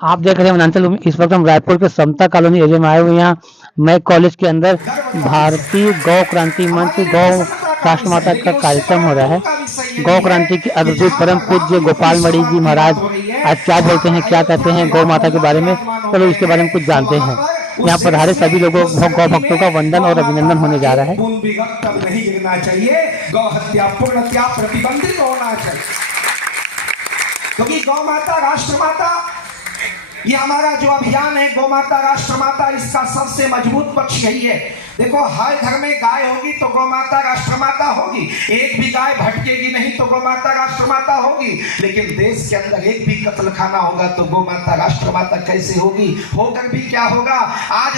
आप देख रहे हैं वनांचल भूमि। इस वक्त हम रायपुर के समता कॉलोनी एरिया में आए हुए हैं। यहाँ मैं कॉलेज के अंदर भारतीय गौ क्रांति मंच गौ राष्ट्र माता का कार्यक्रम हो रहा है। गौ क्रांति के अग्रदूत परम पूज्य गोपाल मणि जी महाराज आज क्या बोलते हैं, क्या कहते हैं गौ माता के बारे में, चलो इसके बारे में कुछ जानते हैं। यहाँ पर हरे सभी लोगों गौ भक्तों का वंदन और अभिनंदन होने जा रहा है। नहीं गिरना चाहिए, गौ हत्या पूर्णतया प्रतिबंधित होना चाहिए, क्योंकि गौ माता राष्ट्र माता, ये हमारा जो अभियान है गौ माता राष्ट्र माता, इसका सबसे मजबूत पक्ष यही है। देखो, हर घर में गाय होगी तो गौ माता राष्ट्र माता होगी, एक भी गाय भटकेगी नहीं तो गौ माता राष्ट्र माता होगी। लेकिन देश के अंदर एक भी कत्ल खाना होगा तो गौ माता राष्ट्र माता कैसे होगी? होकर भी क्या होगा? आज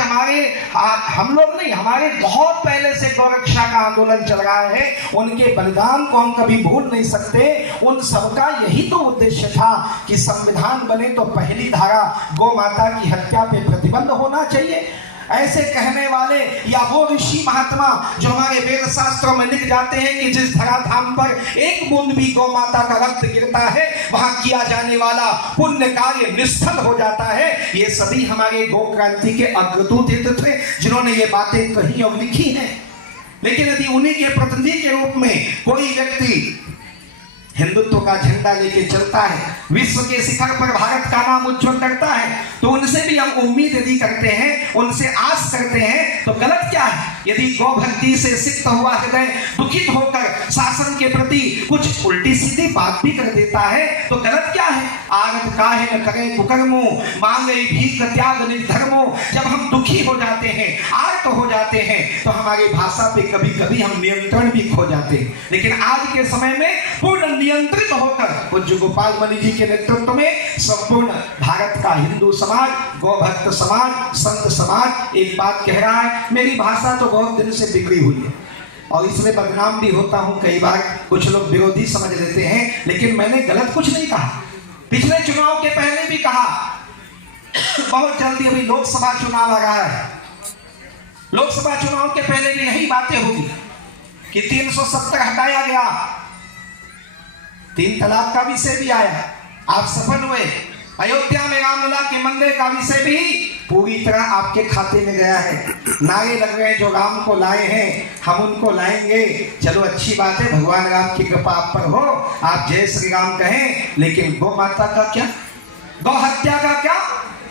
हम लोग नहीं, हमारे बहुत पहले से गौ रक्षा का आंदोलन चल रहा है, उनके बलिदान को हम कभी भूल नहीं सकते। उन सबका यही तो उद्देश्य था कि संविधान बने तो पहली धारा गौ माता की हत्या पे प्रतिबंध होना चाहिए। ऐसे कहने वाले या वो ऋषि महात्मा जो हमारे वेद शास्त्रों में लिख जाते हैं कि जिस धराधाम पर एक बूंद भी गौ माता का रक्त गिरता है वहां किया जाने वाला पुण्य कार्य निष्फल हो जाता है, ये सभी हमारे गौ क्रांति के अग्रदूत थे जिन्होंने ये बातें कही और लिखी हैं। लेकिन यदि उन्हीं के प्रतिनिधि के रूप में कोई व्यक्ति हिंदुत्व का झंडा लेके चलता है, विश्व के शिखर पर भारत का नाम उज्जवल करता है, तो उनसे भी हम उम्मीद यदि करते हैं, उनसे आस करते हैं, तो गलत क्या है? यदि गौ भक्ति से सिक्त हुआ हृदय दुखित होकर शासन के प्रति कुछ उल्टी सीधी बात भी कर देता है तो गलत क्या है? आगत काहे न करें कुकर्मो, मांगे भीख त्याग निर्धर्मो। जब हम दुखी हो जाते हैं, आर्त हो जाते हैं, तो हमारी भाषा पे कभी कभी हम नियंत्रण भी खो जाते हैं। लेकिन आज के समय में पूर्ण नियंत्रित होकर पूज्य गोपाल मणि जी के नेतृत्व में संपूर्ण भारत का हिंदू समाज, गौ भक्त समाज, संत समाज एक बात कह रहा है, मेरी भाषा तो बहुत दिन से बिगड़ी हुई है और इसमें बदनाम भी होता हूं, कई बार कुछ लोग विरोधी समझ लेते हैं, लेकिन मैंने गलत कुछ नहीं कहा। पिछले चुनाव के पहले भी कहा, बहुत जल्दी अभी लोकसभा चुनाव आ रहा है, लोकसभा चुनाव के पहले भी यही बातें होगी कि 370 हटाया गया, 3 तलाक का विषय भी आया, आप सफल हुए। अयोध्या में रामलला के मंदिर का विषय भी पूरी तरह आपके खाते में गया है। नारे लग रहे हैं, जो राम को लाए हैं हम उनको लाएंगे। चलो अच्छी बात है, भगवान राम की कृपा आप पर हो, आप जय श्री राम कहें, लेकिन गौ माता का क्या, गौ हत्या का क्या?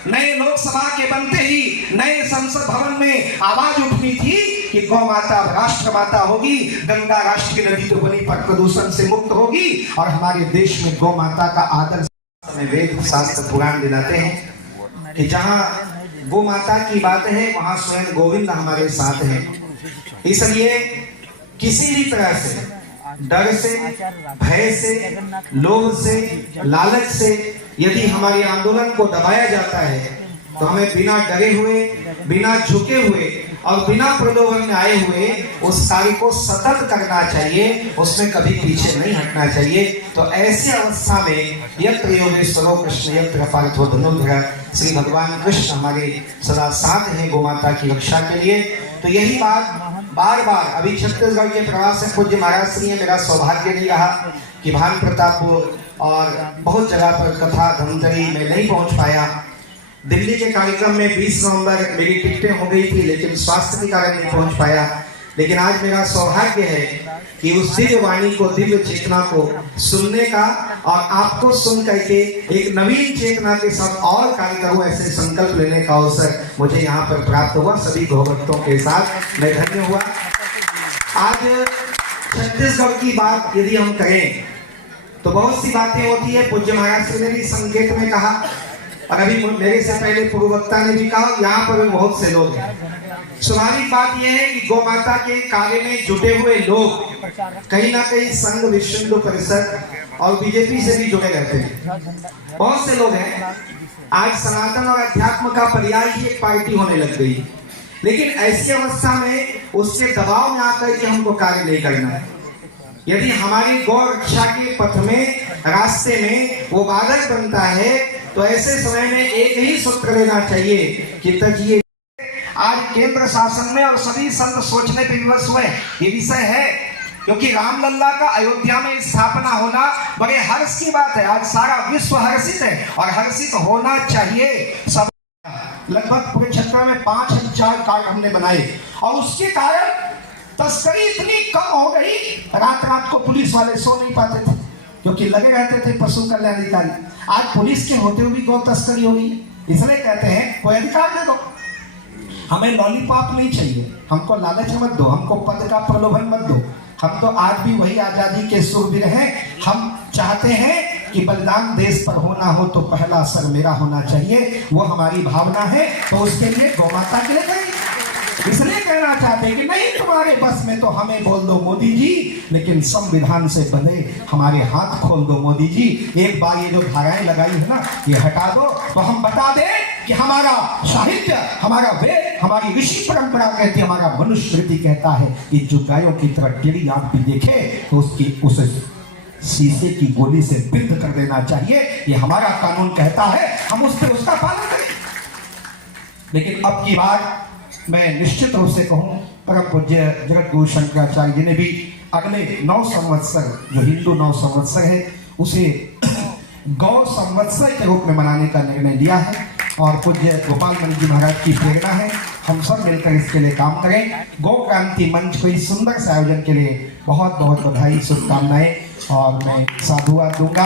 नए लोकसभा के बनते ही नए संसद भवन में आवाज उठनी थी कि गौ माता राष्ट्र माता होगी, गंगा राष्ट्र की नदी तो बनी पर प्रदूषण से मुक्त होगी और हमारे देश में गौ माता का आदर वेद शास्त्र पुराण दिलाते हैं कि जहां गौ माता की बात है वहां स्वयं गोविंद हमारे साथ है। इसलिए किसी भी तरह से, डर से, भय से, लोभ से, लालच से यदि हमारे आंदोलन को दबाया जाता है तो हमें बिना डरे हुए, बिना झुके हुए और बिना प्रलोभन में आए हुए उस कार्य को सतत करना चाहिए, उसमें कभी पीछे नहीं हटना चाहिए। तो ऐसी अवस्था में यत्र योगेश्वरो कृष्ण यत्र पार्थो धनुर्धर, श्री भगवान कृष्ण हमारे सदा साथ हैं गौ माता की रक्षा के लिए। तो यही बात बार बार अभी छत्तीसगढ़ के प्रवास में पूज्य महाराज श्री, मेरा सौभाग्य नहीं रहा कि भान प्रतापपुर और बहुत जगह पर कथा धमतरी में नहीं पहुंच पाया। दिल्ली के कार्यक्रम में 20 नवंबर मेरी टिकटें हो गई थी, लेकिन स्वास्थ्य के कारण नहीं पहुंच पाया। लेकिन आज मेरा सौभाग्य है कि उस दिव्य वाणी को, दिव्य चेतना को सुनने का और आपको सुन करके एक नवीन चेतना के साथ और कार्य करूं, ऐसे संकल्प लेने का अवसर मुझे यहाँ पर प्राप्त हुआ। सभी गौ भक्तों के साथ मैं धन्य हुआ। आज छत्तीसगढ़ की बात यदि हम करें तो बहुत सी बातें होती है। पूज्य महाराज ने भी संकेत में कहा और अभी मेरे से पहले पूर्ववक्ता ने भी कहा, यहाँ पर भी बहुत से लोग हैं। स्वाभाविक बात यह है कि गौ माता के कार्य में जुटे हुए लोग कहीं ना कहीं संघ, विश्व हिंदू परिषद और बीजेपी से भी जुड़े रहते हैं। बहुत से लोग हैं। आज सनातन और अध्यात्म का पर्याय ही एक पार्टी होने लग गई, लेकिन ऐसी अवस्था में उसके दबाव में आकर के हमको कार्य नहीं करना है। यदि हमारी गौ रक्षा के पथ में, रास्ते में वो बाधक बनता है तो ऐसे समय में एक ही सूत्र लेना चाहिए कि तजिए। आज केंद्र शासन में और सभी संत सोचने पे विवश हुए, ये विषय है क्योंकि रामलला का अयोध्या में स्थापना होना बड़े हर्ष की बात है। आज सारा विश्व हर्षित है और हर्षित होना चाहिए। सब लगभग पूरे क्षेत्र में 5000 कार्ड हमने बनाए और उसके कारण तस्करी इतनी कम हो गई, रात रात को पुलिस वाले सो नहीं पाते थे क्योंकि लगे रहते थे पशु कल्याण अधिकारी। आज पुलिस के होते हुए भी गौ तस्करी हो गई। इसलिए कहते हैं कोई अधिकार दे दो, हमें लॉलीपॉप नहीं चाहिए, हमको लालच मत दो, हमको पद का प्रलोभन मत दो। हम तो आज भी वही आजादी के सूरवीर हैं। हम चाहते हैं कि बलिदान देश पर होना हो तो पहला असर मेरा होना चाहिए, वो हमारी भावना है। तो उसके लिए गौ माता के लिए करें। इसलिए कहना चाहते हैं कि नहीं तुम्हारे बस में तो हमें बोल दो मोदी जी, लेकिन संविधान से बंधे हमारे हाथ खोल दो मोदी जी। एक बार ये जो धाराएं लगाई है ना, ये हटा दो तो हम बता दें कि हमारा साहित्य, हमारा वेद, हमारी ऋषि परंपरा कहती है, हमारा मनुस्मृति कहता है कि जो गायों की तरह टेढ़ी आंख भी देखे तो उसकी उस शीशे की गोली से बिंद कर देना चाहिए। ये हमारा कानून कहता है, हम उस पर उसका पालन करें। लेकिन अब की बार मैं निश्चित रूप से कहूं, परम पूज्य जगत गुरु शंकराचार्य जी ने भी अगले 9 संवत्सर, जो हिंदू 9 संवत्सर है, उसे गौ संवत्सर के रूप में मनाने का निर्णय लिया है। और पूज्य गोपाल मणि जी महाराज की प्रेरणा है, हम सब मिलकर इसके लिए काम करें। गौ क्रांति मंच को इस सुंदर से आयोजन के लिए बहुत बहुत बधाई, शुभकामनाएं। और मैं साधुवाद दूंगा।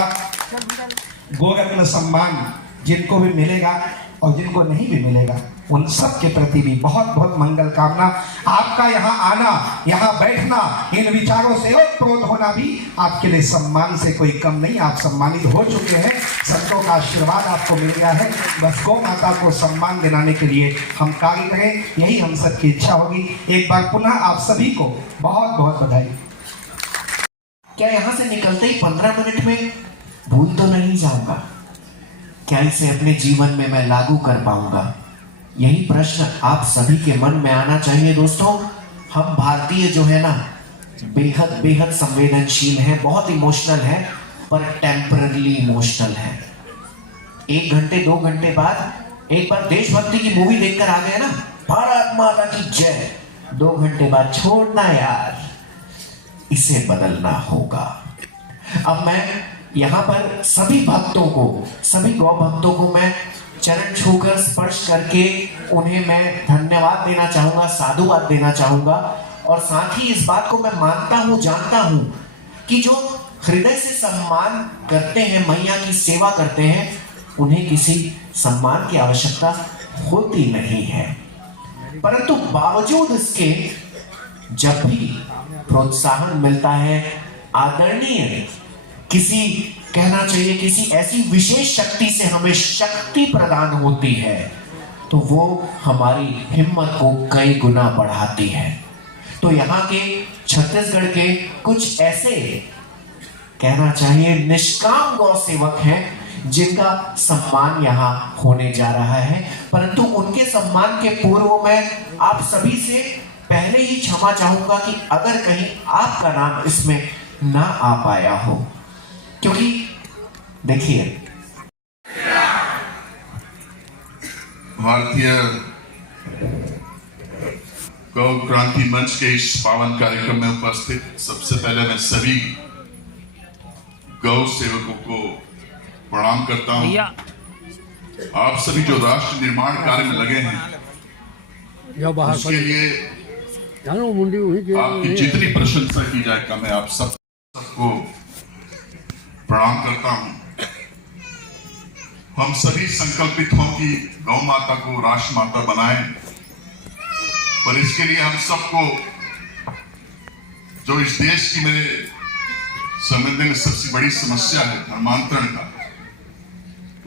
गोरत्न सम्मान जिनको भी मिलेगा और जिनको नहीं भी मिलेगा, उन सब के प्रति भी बहुत बहुत मंगल कामना। आपका यहाँ आना, यहाँ बैठना, इन विचारों से ओतप्रोत होना भी आपके लिए सम्मान से कोई कम नहीं। आप सम्मानित हो चुके हैं, संतों का आशीर्वाद आपको मिल गया है। बस गौ माता को सम्मान दिलाने के लिए हम कार्य करें, यही हम सबकी इच्छा होगी। एक बार पुनः आप सभी को बहुत बहुत बधाई। क्या यहाँ से निकलते ही 15 मिनट में भूल तो नहीं जाऊंगा? क्या इसे अपने जीवन में मैं लागू कर पाऊंगा? यही प्रश्न आप सभी के मन में आना चाहिए। दोस्तों, हम भारतीय जो है ना, बेहद बेहद संवेदनशील हैं, बहुत इमोशनल हैं, पर टेम्पररी इमोशनल हैं। 1 घंटे 2 घंटे बाद एक बार देशभक्ति की मूवी देखकर आ गए ना, भारत माता की जय, 2 घंटे बाद छोड़ना यार, इसे बदलना होगा। अब मैं यहाँ पर सभी भक्तों को, सभी गौ भक्तों को मैं चरण छूकर स्पर्श करके उन्हें मैं धन्यवाद देना चाहूंगा, साधुवाद देना चाहूंगा। और साथ ही इस बात को मैं मानता हूं, जानता हूं कि जो हृदय से सम्मान करते हैं, मैया की सेवा करते हैं, उन्हें किसी सम्मान की आवश्यकता होती नहीं है। परंतु बावजूद इसके जब भी प्रोत्साहन मिलता है, आदरणीय किसी, कहना चाहिए किसी ऐसी विशेष शक्ति से हमें शक्ति प्रदान होती है, तो वो हमारी हिम्मत को कई गुना बढ़ाती है। तो यहाँ के छत्तीसगढ़ के कुछ ऐसे, कहना चाहिए निष्काम गौ सेवक हैं जिनका सम्मान यहाँ होने जा रहा है। परंतु उनके सम्मान के पूर्व मैं आप सभी से पहले ही क्षमा चाहूंगा कि अगर कहीं आपका नाम इसमें ना आ पाया हो, क्योंकि देखिए, भारतीय गौ क्रांति मंच के इस पावन कार्यक्रम में उपस्थित सबसे पहले मैं सभी गौ सेवकों को प्रणाम करता हूं। आप सभी जो राष्ट्र निर्माण कार्य में लगे हैं, उसके लिए आपकी जितनी प्रशंसा की जाए कम है। आप सबको प्रणाम करता हूं। हम सभी संकल्पित हों कि गौ माता को राष्ट्र माता बनाएं, पर इसके लिए हम सबको, जो इस देश की मेरे समझने में सबसे बड़ी समस्या है धर्मांतरण का,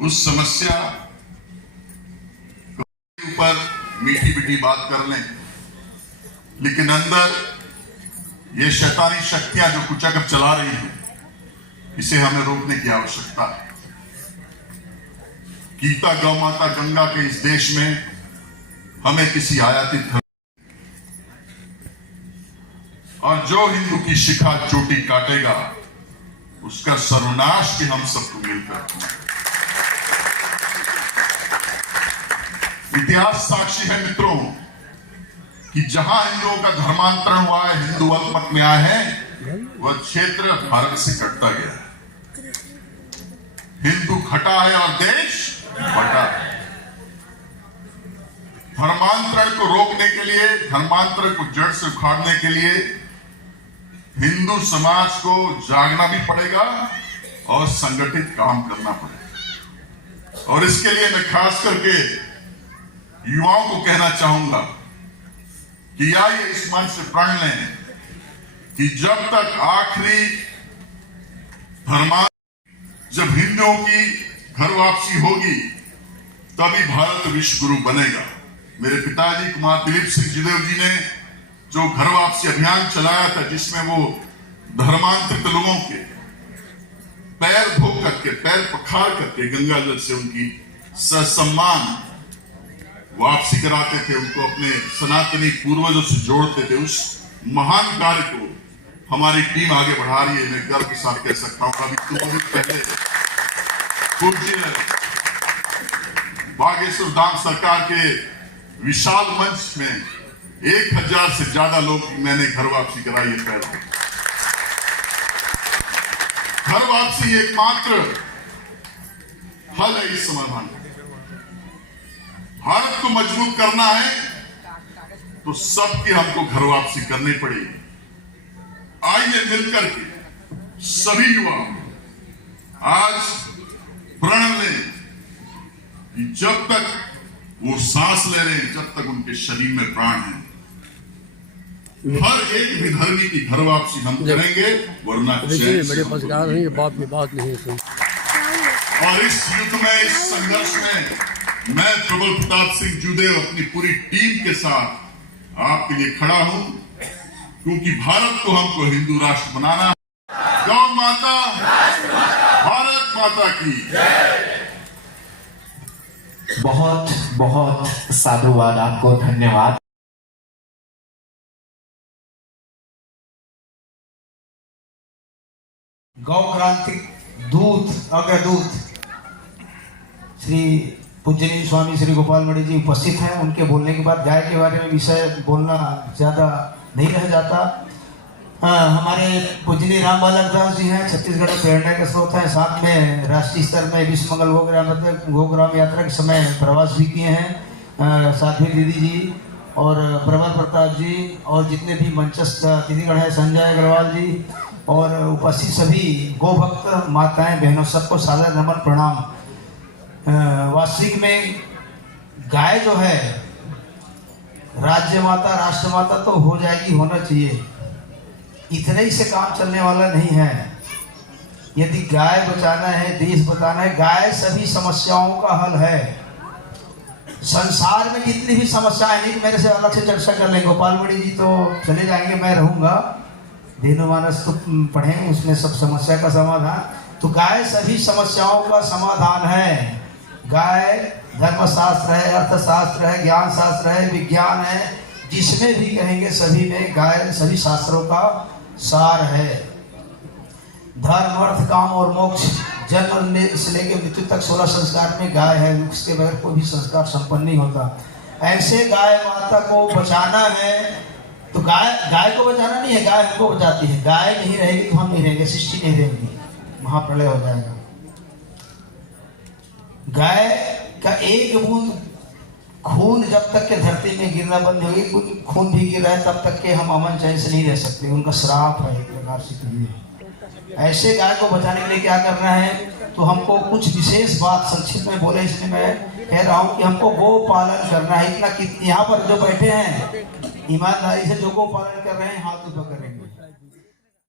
उस समस्या के ऊपर मीठी मीठी बात कर लें, लेकिन अंदर ये शैतानी शक्तियां जो कुचक्र चला रही हैं, इसे हमें रोकने की आवश्यकता है। गीता गौ माता गंगा के इस देश में हमें किसी आयातित और जो हिंदू की शिखा चोटी काटेगा उसका सर्वनाश भी हम सबको मिलकर। इतिहास साक्षी है मित्रों कि जहां हिंदुओं का धर्मांतरण हुआ है, हिंदू अल्पमत में आए हैं, वह क्षेत्र भारत से कटता गया है। हिंदू घटा है और देश बटा है। धर्मांतरण को रोकने के लिए, धर्मांतरण को जड़ से उखाड़ने के लिए हिंदू समाज को जागना भी पड़ेगा और संगठित काम करना पड़ेगा। और इसके लिए मैं खास करके युवाओं को कहना चाहूंगा कि आइए इस मन से प्रण लें कि जब तक आखिरी जब हिंदुओं की घर वापसी होगी तभी भारत विश्व गुरु बनेगा। मेरे पिताजी कुमार दिलीप सिंह जुदेव जी ने जो घर वापसी अभियान चलाया था, जिसमें वो धर्मांतरित लोगों के पैर धो करके, पैर पखार करके गंगा जल से उनकी ससम्मान वापसी कराते थे, उनको अपने सनातनी पूर्वजों से जोड़ते थे। उस महान कार्य को हमारी टीम आगे बढ़ा रही है। मैं गर्व के साथ कह सकता हूं, अभी 2 दिन पहले पूज्य बागेश्वर धाम सरकार के विशाल मंच में 1000 से ज्यादा लोग मैंने घर वापसी कराई है। पहले घर वापसी एकमात्र हल है इस समाधान का। भारत को मजबूत करना है तो सबकी हमको घर वापसी करनी पड़ेगी। आइए मिलकर के सभी युवा आज प्रण लें कि जब तक वो सांस ले रहे हैं, जब तक उनके शरीर में प्राण है, हर एक विधर्मी की घर वापसी हम करेंगे, वरना बात नहीं सुन। और इस युद्ध में, इस संघर्ष में मैं प्रबल प्रताप सिंह जुदेव अपनी पूरी टीम के साथ आपके लिए खड़ा हूं, क्योंकि भारत को हमको हिंदू राष्ट्र बनाना है। गौ माता, भारत माता की। बहुत बहुत साधुवाद, आपको धन्यवाद। गौ क्रांति दूत, अग्रदूत श्री पूजनीय स्वामी श्री गोपाल मणि जी उपस्थित हैं। उनके बोलने के बाद गाय के बारे में विषय बोलना ज़्यादा नहीं रह जाता। हमारे पूजनीय राम बालक दास जी हैं, छत्तीसगढ़ में प्रेरणा के स्रोत हैं। साथ में राष्ट्रीय स्तर में विश्व मंगल गोग्राम यात्रा के समय प्रवास भी किए हैं। साध्वी दीदी जी और प्रबल प्रताप जी और जितने भी मंचस्थ अतिथिगण हैं, संजय अग्रवाल जी और उपस्थित सभी गोभक्त माताएं बहनों, सबको सादर नमन प्रणाम। वास्तविक में गाय जो है राज्य माता, राष्ट्र माता तो हो जाएगी, होना चाहिए। इतने ही से काम चलने वाला नहीं है। यदि गाय बचाना है, देश बचाना है, गाय सभी समस्याओं का हल है। संसार में जितनी भी समस्याएं हैं, मेरे से अलग से चर्चा कर लेंगे। गोपाल मणि जी तो चले जाएंगे, मैं रहूंगा। धेनुमानस तो पढ़ेंगे, उसमें सब समस्या का समाधान। तो गाय सभी समस्याओं का समाधान है। गाय धर्मशास्त्र है, अर्थशास्त्र है, ज्ञान शास्त्र है, विज्ञान है, जिसमें भी कहेंगे सभी में गाय सभी शास्त्रों का सार है। धर्म, अर्थ, काम और मोक्ष, जन्म से लेकर मृत्यु तक 16 संस्कार में गाय है। उसके बगैर कोई भी संस्कार संपन्न नहीं होता। ऐसे गाय माता को बचाना है तो गाय को बचाना नहीं है, गाय हमको बचाती है। गाय नहीं रहेगी तो हम नहीं रहेंगे, सृष्टि नहीं रहेगी, महाप्रलय हो जाएगा। गाय का एक बूंद खून जब तक के धरती में गिरना बंद होगी, खून भी गिर रहा है तब तक के हम अमन चैन से नहीं रह सकते। उनका श्राप है एक प्रकार से। ऐसे गाय को बचाने के लिए क्या करना है, तो हमको कुछ विशेष बात संक्षिप्त में बोले, इसलिए मैं कह रहा हूँ कि हमको गो पालन करना है। इतना कि यहाँ पर जो बैठे हैं ईमानदारी से जो गो पालन कर रहे हैं, हाथ ऊपर करें।